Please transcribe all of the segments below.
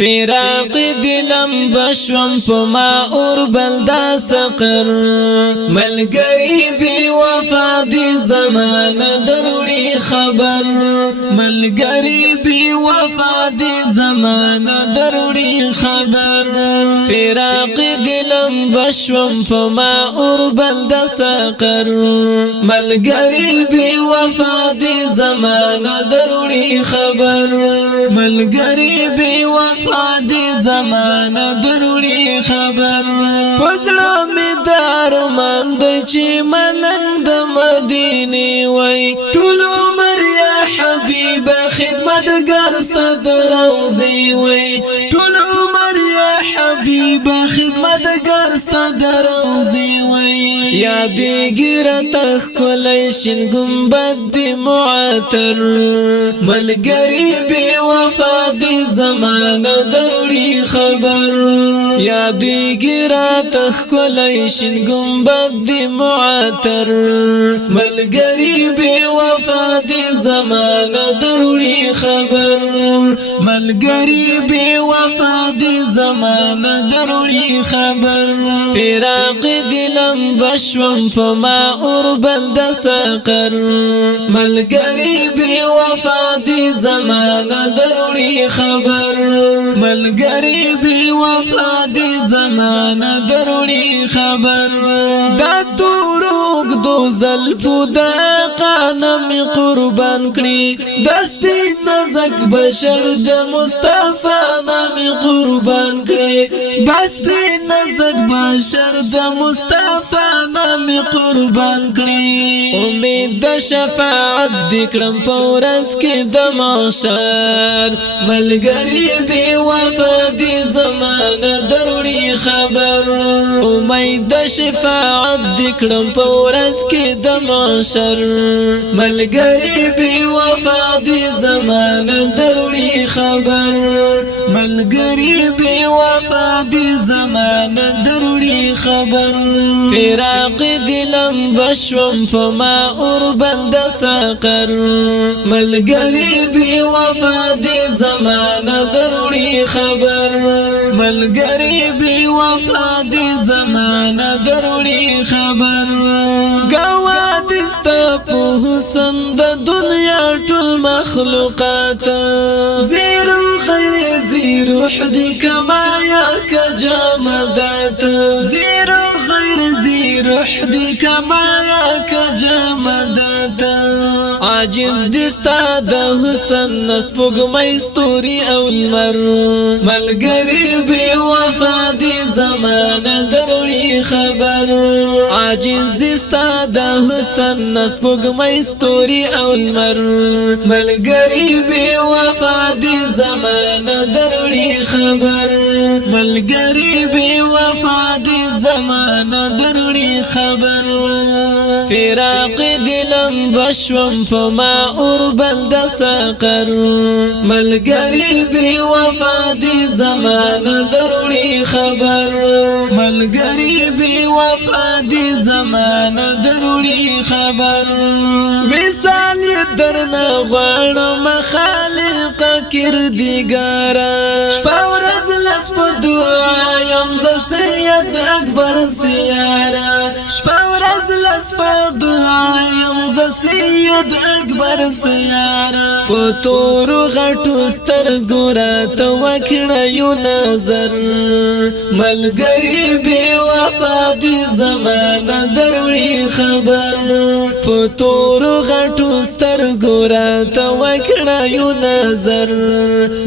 فراق دلم بشوم فما اوربل دا سقر ملګری بی وفا دی زمانه دروړي خبر ملګری بی وفا دی زمانه دروړي خبر فراق دلم بشوم فما اوربل دا سقر ملګری بی وفا دی زمانه دروړي خبر ملګری بی وفا دی زمانه دروړي خبر پزړه می دار مند چې ملنګ د مدینه وای ټول عمر یا حبیب خدمتګار ست روزي وای ټول عمر یا حبیب خدمتګار ست روزي وای یادېږي راتخ کولای شین ګمبد دی معطر ملګری بی وفا دی زمانه دروړي خبر یادېږي راتخ کولای شین ګمبد دی معطر ملګری بی وفا دی زمانه دروړي خبر ملګری بی وفا دی زمانه دروړي خبر فراق دلم بشوم فما اوربل د سقر ملګری بی وفا دی زمانه دروړي خبر ملګری بی وفا دی زمانه دروړي خبر دا تورک دو زلفو دا قانم قربان کړي دس بین نزک بشر د مصطفی نام قربان کړي بس بین نزک بشر د مصطفی نام قربان کړي امید د شفاعت دکړم پورس کې د محشر ملګری بی وفا دی زمانه دروړي خبر امید د شفاعت دکړم پورس کې د محشر ملګری بی وفا دی زمانه دروړي خبر ملګری بی وفا دی زمانه دروړي خبر فراق دلم بشوم فما اوربل د سقر ملګری بی وفا دی زمانه دروړي خبر ملګری بی وفا دی زمانه دروړي خبر گواد استا په حسن د دنیا ټول مخلوقات زیرو خیر زیرو حدی کما یا کجامدات زیرو خیر زیرو حدی کما یا کجامدات عاجز دستا د حسن نسپوږمۍ ستوري او المر ملګری بی وفا دی زمانه دروړي خبر عاجز دستا د حسن نسپوږمۍ ستوري او المر ملګری بی وفا دی زمانه دروړي خبر ملګری بی وفا دی زمانه دروړي خبر فراق دلم بشوم فما اوربل د سقر ملګری بی وفا دی زمانه دروړي خبر ملګری بی وفا دی زمانه دروړي خبر مثال درنه غواړم خالق کردګارا شپه ورځ لس په دعا یم ز سید اکبر سیارا شپه ورځ لس په دعا یم ز سید اکبر سیارا په تور غټو سترګو راته وکړه یو نظر ملګری بی وفا دی زمانه دروړي خبر په تور غټو سترګو راته وکړه یو نظر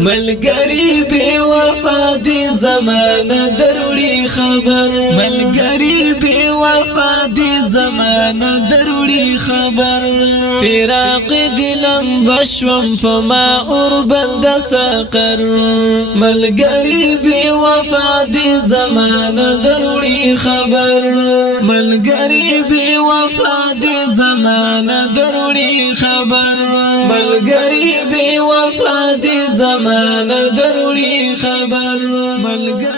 ملګری بی وفا دی زمانه دروړي خبر ملګری بی وفا دی زمانه دروړي خبر فراق دلم بشوم فما اوربل د سقر ملګری بی وفا دی زمانه دروړي خبر ملګری بی وفا دی زمانه دروړي خبر ملګری بی وفا دی زمانه دروړي خبر ملګری